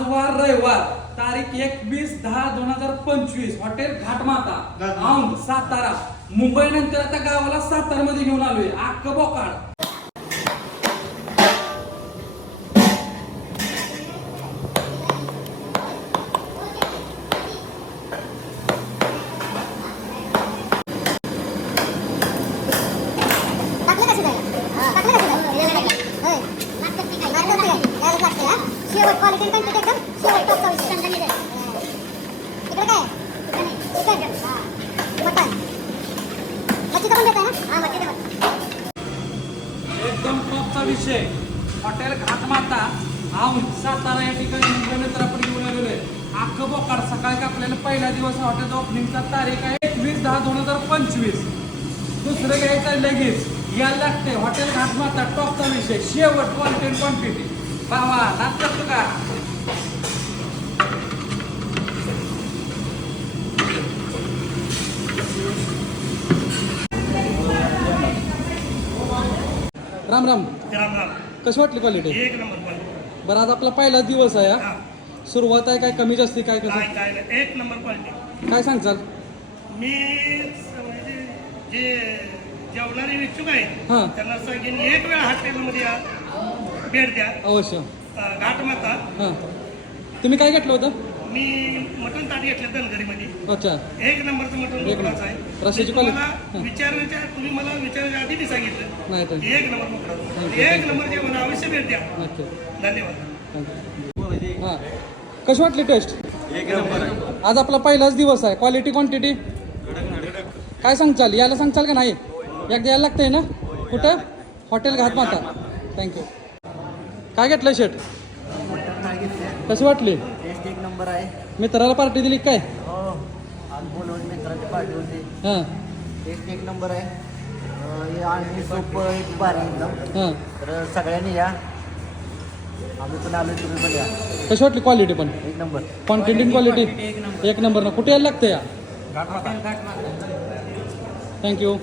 आज वार रविवार तारीख एकवीस दहा दोन हजार पंचवीस. हॉटेल घाटमाता. औंध सातारा. मुंबई नंतर आता गावाला सातारा मध्ये घेऊन आलोय. अक्क बोकाड शेवट क्वालिटी एकदम शेवट टॉपचा विषय इकडे काय? चिकन हा. मटन मच्छीचं पण देताय ना? मच्छीचं पण. एकदम टॉपचा विषय. हॉटेल घाटमाता सातारा या ठिकाणी मुंबई नंतर आपण घेऊन आलेलो आहे. अख्ख बोकाड. सकाळी आपल्याला पहिला दिवस हॉटेल ओपनिंगचा तारीख आहे एकवीस दहा दोन हजार पंचवीस. दुसरं घ्यायचं लगेच. यायला लागते हॉटेल घाटमाता टॉपचा विषय. शेवट क्वालिटी क्वांटिटी बाबा नाच करतो का? राम राम. राम राम. कशी वाटली क्वालिटी एक नंबर क्वालिटी बरं आज आपला पहिला दिवस आहे हा. हा. सुरुवात आहे काय कमी जास्ती काय काय कसं? काय नाही. एक नंबर क्वालिटी काय सांगचाल मी स- म्हणजे जे जेवणारे इच्छुक आहेत हां. त्यांना सांगेन एक वेळा हॉटेलमध्ये या. भेट द्या. अवश्य. अं, घाटमाता हां. तुम्ही काय घेतलं होतं? मी मटण ताट घेतलं धनगरीमध्ये. अच्छा. एक नंबरचं मटण एक मोकळाच नंबर. आहे. तुम्हाला? हां. विचारण्याच्या तुम्ही मला विचारण्याच्या आधी मी सांगितलं. नाही तर. एक नंबर मोकळा Thank you, एक. नंबर जेवण अवश्य भेट द्या. नक्की धन्यवाद. हां. कशी वाटली टेस्ट? एक नंबर आहे. आज आपला पहिलाच दिवस आहे. क्वालिटी क्वांटिटी काय सांगचाल? यायला सांगचाल का नाही? एकदा यायला लागतंय ना? कुठं? Hotel Ghatmatha thank you. काय घेतलं शेट? कशी वाटली? टेस्ट एक नंबर आहे मित्राला पार्टी दिली काय? हो. आज बोलवून मित्राची पार्टी होती हां. टेस्ट एक नंबर आहे अं, हे आणि सूप एक भारी एकदम तर सगळ्यांनी या आम्ही पण? आलो तुम्ही पण या कशी वाटली क्वालिटी पण एक नंबर क्वांटिटी क्वालिटी एक नंबर ना. कुठे यायला लागतं या? थँक्यू